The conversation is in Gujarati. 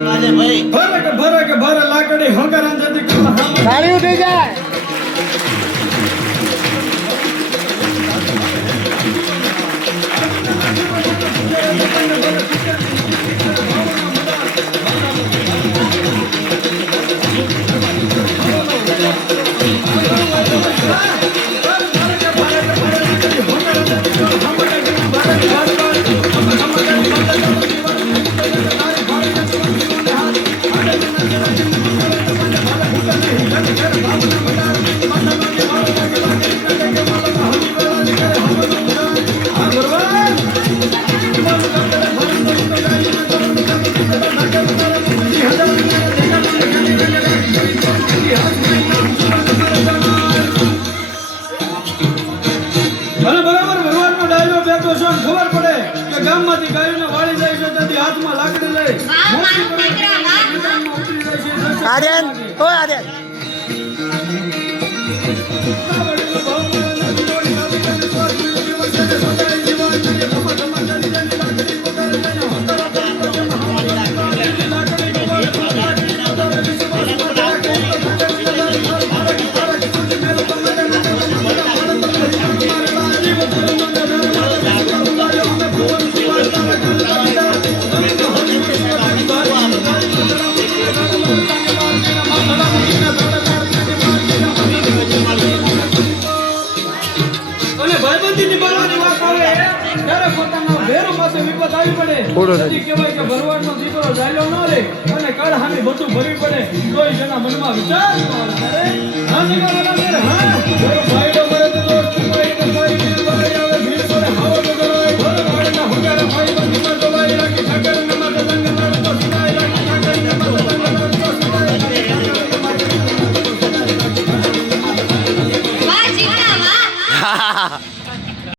આજે ભાઈ ભરે કે ભરે લાકડી હંકારા જતી કરવા ગાડી ઉઠી જાય ખબર પડે કે ગામમાંથી ગાયોને વાળી જાય છે તેથી હાથમાં લાકડી લઈ આર્યન ઓ આર્યન